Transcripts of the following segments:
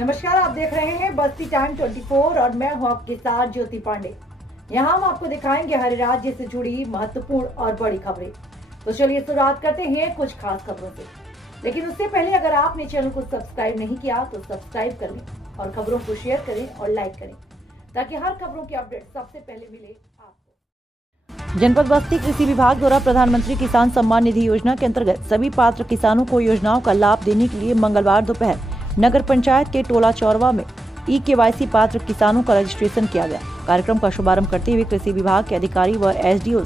नमस्कार, आप देख रहे हैं बस्ती टाइम 24 और मैं हूं आपके साथ ज्योति पांडे। यहां हम आपको दिखाएंगे हर राज्य से जुड़ी महत्वपूर्ण और बड़ी खबरें। तो चलिए शुरुआत करते हैं कुछ खास खबरों से। लेकिन उससे पहले अगर आपने चैनल को सब्सक्राइब नहीं किया तो सब्सक्राइब कर लें और खबरों को शेयर करें और लाइक करें ताकि हर खबरों की अपडेट सबसे पहले मिले आपको। जनपद बस्ती कृषि विभाग द्वारा प्रधानमंत्री किसान सम्मान निधि योजना के अंतर्गत सभी पात्र किसानों को योजनाओं का लाभ देने के लिए मंगलवार दोपहर नगर पंचायत के टोला चौरवा में KYC पात्र किसानों का रजिस्ट्रेशन किया गया। कार्यक्रम का शुभारंभ करते हुए कृषि विभाग के अधिकारी व SDO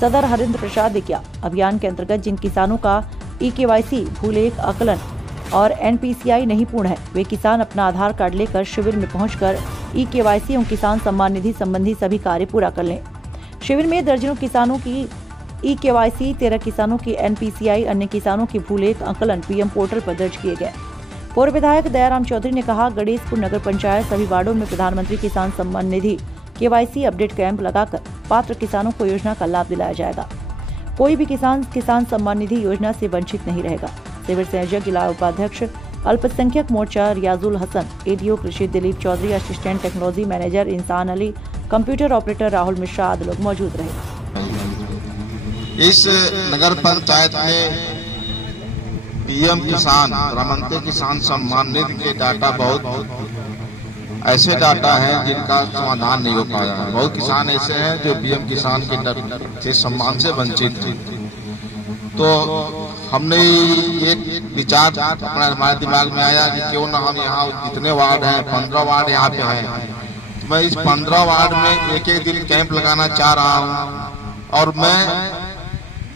सदर हरिंद्र प्रसाद ने किया। अभियान के अंतर्गत जिन किसानों का KYC भूलेख आकलन और NPCI नहीं पूर्ण है, वे किसान अपना आधार कार्ड लेकर शिविर में पहुंचकर KYC एवं किसान सम्मान निधि संबंधी सभी कार्य पूरा कर लें। शिविर में दर्जनों किसानों की KYC, 13 किसानों की NPCI, अन्य किसानों की भूलेख आकलन PM पोर्टल पर दर्ज किए गए। पूर्व विधायक दयाराम चौधरी ने कहा, गणेशपुर नगर पंचायत सभी वार्डों में प्रधानमंत्री किसान Samman Nidhi KYC update camp लगाकर पात्र किसानों को योजना का लाभ दिलाया जाएगा। कोई भी किसान सम्मान निधि योजना से वंचित नहीं रहेगा। शिविर संयोजक जिला उपाध्यक्ष अल्पसंख्यक मोर्चा रियाजुल हसन, ADO कृषि Dilip Chaudhary, assistant technology manager Insan Ali, computer operator Rahul Mishra आदि लोग मौजूद रहे। इस नगर पंचायत में PM किसान, प्रधानमंत्री किसान सम्मान निधि के डाटा बहुत ऐसे डाटा हैं जिनका समाधान नहीं हो पाया है। बहुत किसान ऐसे हैं जो PM किसान के सम्मान से वंचित हैं। तो हमने एक विचार हमारे दिमाग में आया कि क्यों ना हम यहाँ जितने वार्ड हैं, 15 वार्ड यहाँ पे हैं, मैं इस 15 वार्ड में एक दिन कैंप लगाना चाह रहा हूँ और मैं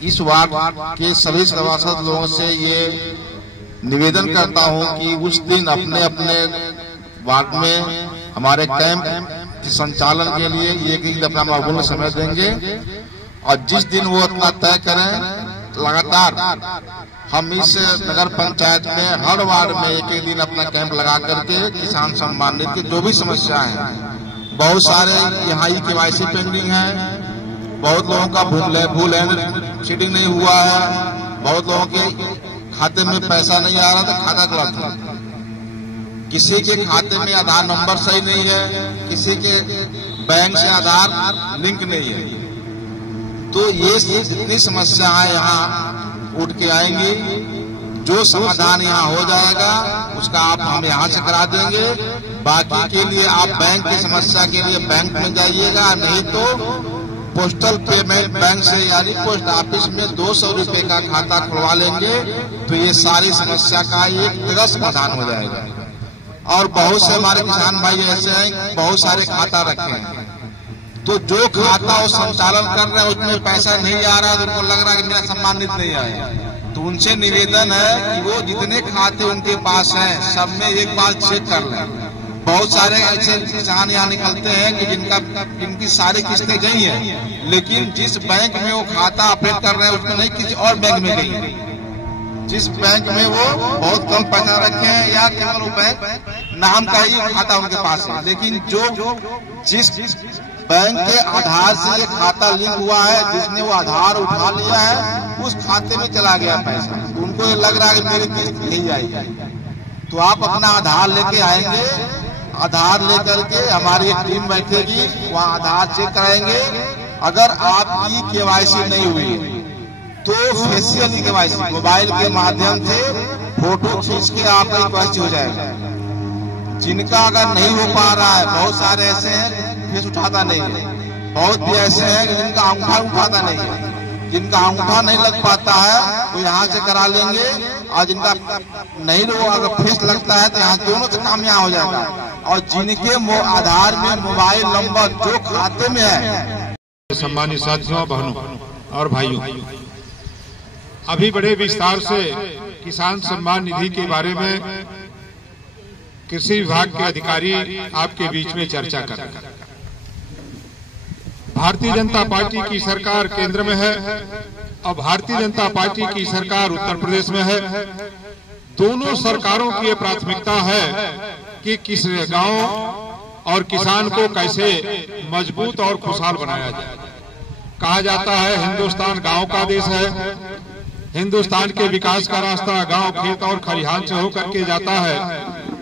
इस वार्ड के सभी सभासद लोगों से ये निवेदन करता हूं कि उस दिन अपने अपने वार्ड में हमारे कैंप के संचालन के लिए एक दिन अपना अमूल्य समय देंगे और जिस दिन वो अपना तय करें, लगातार हम इस नगर पंचायत में हर वार्ड में एक दिन अपना कैंप लगा करके किसान सम्मान निधि की जो भी समस्याएं हैं, बहुत सारे यहाँ KYC पेंडिंग है, बहुत लोगों का भूल सीडिंग नहीं हुआ है, बहुत लोगों के खाते में पैसा नहीं आ रहा था, खाता गलत है, किसी के खाते में आधार नंबर सही नहीं है, किसी के बैंक से आधार लिंक नहीं है। तो ये जितनी समस्याएं यहाँ उठ के आएंगी, जो समाधान यहाँ हो जाएगा उसका आप हम यहाँ से करा देंगे। बाकी के लिए आप बैंक की समस्या के लिए बैंक में जाइएगा, नहीं तो पोस्टल पेमेंट बैंक से यानी पोस्ट ऑफिस में 200 रुपए का खाता खुलवा लेंगे तो ये सारी समस्या का एक जगह समाधान हो जाएगा। और बहुत से हमारे किसान भाई ऐसे हैं, बहुत सारे खाता रखे हैं, तो जो खाता वो संचालन कर रहे हैं उसमें पैसा नहीं आ रहा है, तो उनको लग रहा है कि मेरा सम्मान निधि नहीं आएगा। तो उनसे निवेदन है कि वो जितने खाते उनके पास हैं सब में एक बार चेक कर लें। बहुत सारे ऐसे किसान यहाँ निकलते हैं कि जिनकी सारी किस्तें गई हैं, लेकिन जिस बैंक में वो खाता अपडेट कर रहे हैं उसमें नहीं, किसी और बैंक में गई। जिस बैंक में वो बहुत कम पैसा रखे हैं या केवल वो बैंक नाम का ही खाता उनके पास है, लेकिन जिस बैंक के आधार से ये खाता लिंक हुआ है, जिसने वो आधार उठा लिया है, उस खाते में चला गया पैसा, तो उनको ये लग रहा है कि मेरी किस्त नहीं आएगी। तो आप अपना आधार लेके आएंगे, आधार लेकर के हमारी एक टीम बैठेगी, वहाँ आधार चेक कराएंगे। अगर आपकी KYC नहीं हुई तो फेशियल KYC मोबाइल के माध्यम से फोटो खींच के आपका KYC हो जाएगा। जिनका अगर नहीं हो पा रहा है, बहुत सारे ऐसे हैं फेस उठाता नहीं है, बहुत भी ऐसे हैं जिनका अंगूठा उठाता नहीं है, जिनका अंगूठा नहीं लग पाता है वो यहाँ से करा लेंगे, और जिनका नहीं अगर फेस लगता है तो यहाँ दोनों से काम यहाँ हो जाएगा। और जिनके आधार में मोबाइल नंबर जो खाते में है। सम्मानित साथियों, बहनों और भाइयों, अभी बड़े विस्तार से किसान सम्मान निधि के बारे में कृषि विभाग के अधिकारी आपके बीच में चर्चा कर रहे हैं। भारतीय जनता पार्टी की सरकार केंद्र में है और भारतीय जनता पार्टी की सरकार उत्तर प्रदेश में है। दोनों सरकारों की ये प्राथमिकता है कि किस गांव और किसान को कैसे मजबूत और खुशहाल बनाया जाए। कहा जाता है हिंदुस्तान गांव का देश है, हिंदुस्तान के विकास का रास्ता गांव, खेत और खलिहान से होकर के जाता है।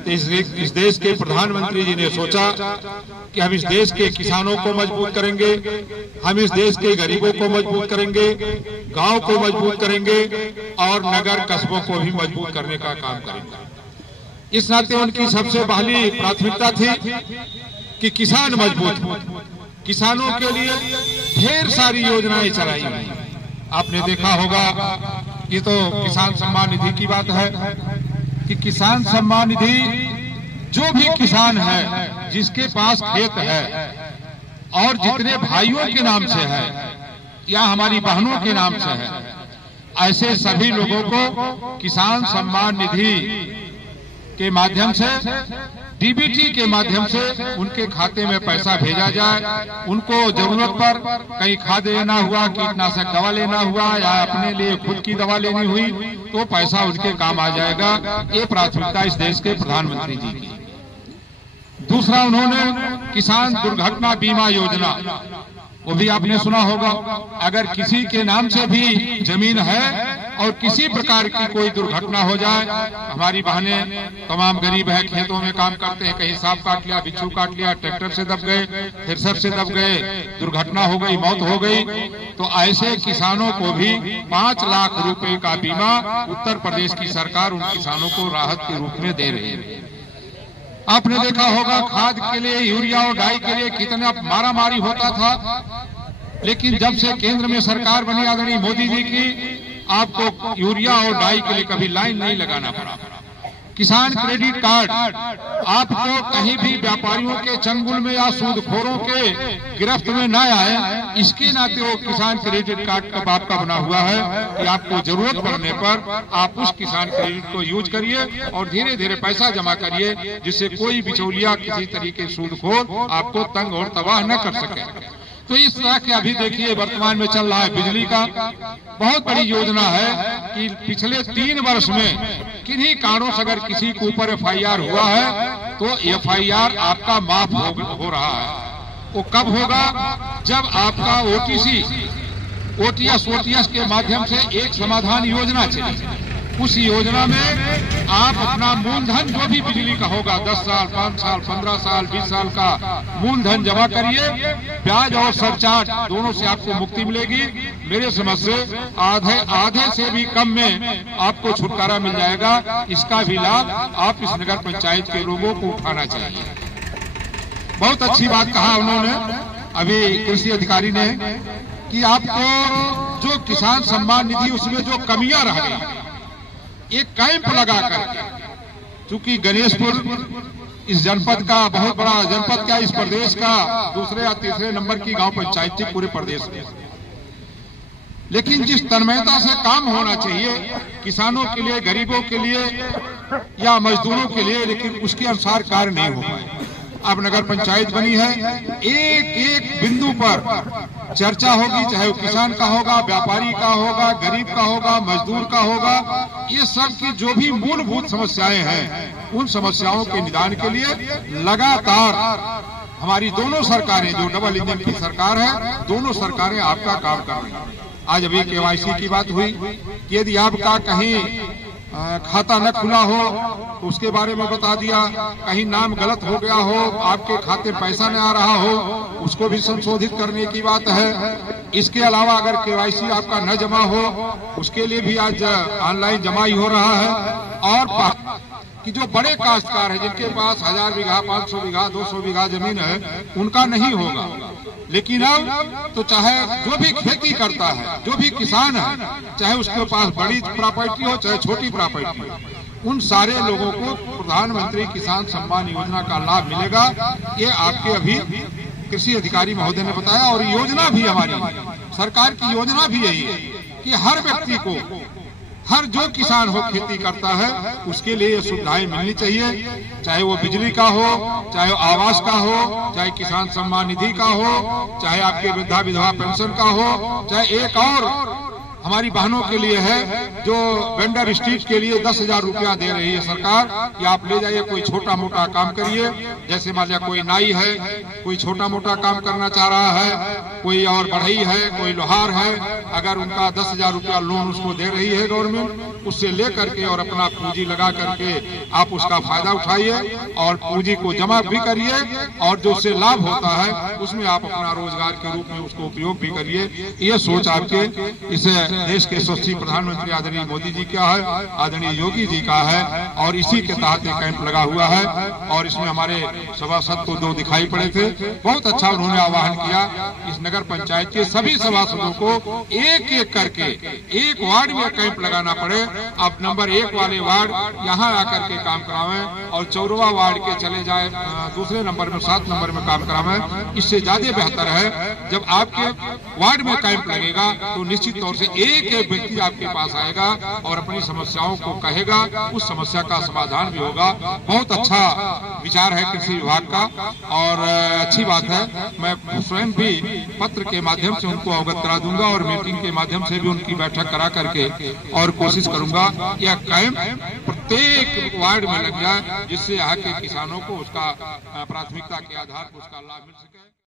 तो इस देश के प्रधानमंत्री जी ने सोचा कि हम इस देश के किसानों को मजबूत करेंगे, हम इस देश के गरीबों को मजबूत करेंगे, गांव को मजबूत करेंगे और नगर कस्बों को भी मजबूत करने का काम करेंगे। इस नाते उनकी सबसे पहली प्राथमिकता थी कि किसान मजबूत हो। किसानों के लिए ढेर सारी योजनाएं चलाई गई। आपने देखा होगा, ये तो किसान सम्मान निधि की बात है कि किसान सम्मान निधि जो भी किसान है जिसके पास खेत है और जितने भाइयों के नाम से है या हमारी बहनों के नाम से है, ऐसे सभी लोगों को किसान सम्मान निधि के माध्यम से, डीबीटी के माध्यम से उनके खाते में पैसा भेजा जाए। उनको जरूरत पर कहीं खाद लेना हुआ, कीटनाशक दवा लेना हुआ या अपने लिए खुद की दवा लेनी हुई तो पैसा उनके काम आ जाएगा। ये प्राथमिकता इस देश के प्रधानमंत्री जी की। दूसरा, उन्होंने किसान दुर्घटना बीमा योजना, वो भी आपने सुना होगा। अगर किसी के नाम से भी जमीन है और किसी प्रकार की कोई दुर्घटना हो जाए, हमारी बहनें तमाम गरीब है, खेतों में काम करते हैं, कहीं सांप काट लिया, बिच्छू काट लिया, ट्रैक्टर से दब गए, थ्रेसर से दब गए, दुर्घटना हो गई, मौत हो गई, तो ऐसे किसानों को भी 5 लाख रुपए का बीमा उत्तर प्रदेश की सरकार उन किसानों को राहत के रूप में दे रही है। आपने देखा होगा, खाद के लिए, यूरिया और डाई के लिए कितना मारामारी होता था, लेकिन जब से केंद्र में सरकार बनी आदरणीय मोदी जी की, आपको यूरिया और डाई के लिए कभी लाइन नहीं लगाना पड़ा। किसान क्रेडिट कार्ड आपको कहीं भी व्यापारियों के चंगुल में या सूदखोरों के गिरफ्त में न आए, इसके नाते वो किसान क्रेडिट कार्ड का आपका बना हुआ है कि आपको जरूरत पड़ने पर आप उस किसान क्रेडिट को यूज करिए और धीरे धीरे पैसा जमा करिए, जिससे कोई बिचौलिया किसी तरीके सूदखोर आपको तंग और तबाह न कर सके। तो इस तरह के अभी देखिए वर्तमान में चल रहा है बिजली का। बहुत बड़ी योजना है कि पिछले 3 वर्ष में किन्हीं कारणों से अगर किसी के ऊपर FIR हुआ है तो FIR आपका माफ हो रहा है। वो कब होगा? जब आपका OTS के माध्यम से एक समाधान योजना चली। उस योजना में आप अपना मूलधन जो भी बिजली का होगा, 10 साल, 5 साल, 15 साल, 20 साल का मूलधन जमा करिए, ब्याज और सरचार्ज दोनों से आपको मुक्ति मिलेगी। मेरे समझ से आधे से भी कम में आपको छुटकारा मिल जाएगा। इसका भी लाभ आप इस नगर पंचायत के लोगों को उठाना चाहिए। बहुत अच्छी बात कहा उन्होंने अभी कृषि अधिकारी ने कि आपको जो किसान सम्मान निधि उसमें जो कमियां रह गई, एक कैंप लगा कर, चूंकि गणेशपुर इस जनपद का बहुत बड़ा जनपद क्या, इस प्रदेश का दूसरे या तीसरे नंबर की गांव पंचायत थी पूरे प्रदेश में, लेकिन जिस तन्मयता से काम होना चाहिए किसानों के लिए, गरीबों के लिए या मजदूरों के लिए, लेकिन उसके अनुसार कार्य नहीं हो पाए। अब नगर पंचायत बनी है, एक एक बिंदु पर चर्चा होगी, चाहे वो किसान का होगा, व्यापारी का होगा, गरीब का होगा, मजदूर का होगा। ये सब की जो भी मूलभूत समस्याएं हैं, उन समस्याओं के निदान के लिए लगातार हमारी दोनों सरकारें, जो डबल इंजन की सरकार है, दोनों सरकारें आपका काम कर रही हैं। आज अभी KYC की बात हुई कि यदि आपका कहीं खाता न खुला हो तो उसके बारे में बता दिया, कहीं नाम गलत हो गया हो, आपके खाते पैसा न आ रहा हो, उसको भी संशोधित करने की बात है। इसके अलावा अगर KYC आपका न जमा हो, उसके लिए भी आज ऑनलाइन जमा ही हो रहा है। और कि जो बड़े काश्तकार हैं जिनके पास 1000 बीघा, 500 बीघा, 200 बीघा जमीन है, उनका नहीं होगा। लेकिन अब तो चाहे जो भी खेती करता है, जो भी किसान है, चाहे उसके पास बड़ी प्रॉपर्टी हो चाहे छोटी प्रॉपर्टी हो, उन सारे लोगों को प्रधानमंत्री किसान सम्मान योजना का लाभ मिलेगा। ये आपके अभी कृषि अधिकारी महोदय ने बताया। और योजना भी हमारी सरकार की योजना भी यही है कि हर व्यक्ति को, हर जो किसान हो, खेती करता है, उसके लिए सुविधाएं मिलनी चाहिए, चाहे वो बिजली का हो, चाहे वो आवास का हो, चाहे किसान सम्मान निधि का हो, चाहे आपके वृद्धा विधवा पेंशन का हो, चाहे एक और हमारी बहनों के लिए है जो वेंडर स्ट्रीट के लिए 10,000 रुपया दे रही है सरकार कि आप ले जाइए, कोई छोटा मोटा काम करिए। जैसे मान लिया कोई नाई है, कोई छोटा मोटा काम करना चाह रहा है, कोई और बढ़ई है, कोई लोहार है, अगर उनका 10,000 रुपया लोन उसको दे रही है गवर्नमेंट, उससे ले करके और अपना पूंजी लगा करके आप उसका फायदा उठाइए और पूंजी को जमा भी करिए और जो उससे लाभ होता है उसमें आप अपना रोजगार के रूप में उसको उपयोग भी करिए। ये सोच आपके इसे देश के यशस्वी प्रधानमंत्री आदरणीय मोदी जी का है, आदरणीय योगी जी का है और इसी के तहत एक कैंप लगा हुआ है। और इसमें हमारे सभासद तो 2 दिखाई पड़े थे, बहुत अच्छा उन्होंने आह्वान किया इस नगर पंचायत के सभी सभासदों को एक एक करके एक वार्ड में कैंप लगाना पड़े। अब नंबर 1 वाले वार्ड यहाँ आकर के काम करावें और 4वां वार्ड के चले जाए दूसरे नंबर में 7 नंबर में काम करावें। इससे ज्यादा बेहतर है जब आपके वार्ड में कैंप लगेगा तो निश्चित तौर से एक एक व्यक्ति आपके पास आएगा और अपनी समस्याओं को कहेगा, उस समस्या का समाधान भी होगा। बहुत अच्छा विचार है कृषि विभाग का और अच्छी बात है। मैं स्वयं भी पत्र के माध्यम से उनको अवगत करा दूंगा और मीटिंग के माध्यम से भी उनकी बैठक करा करके और कोशिश करूंगा यह कैंप प्रत्येक वार्ड में लग जाए, जिससे यहाँ के किसानों को उसका प्राथमिकता के आधार पर उसका लाभ मिल सके।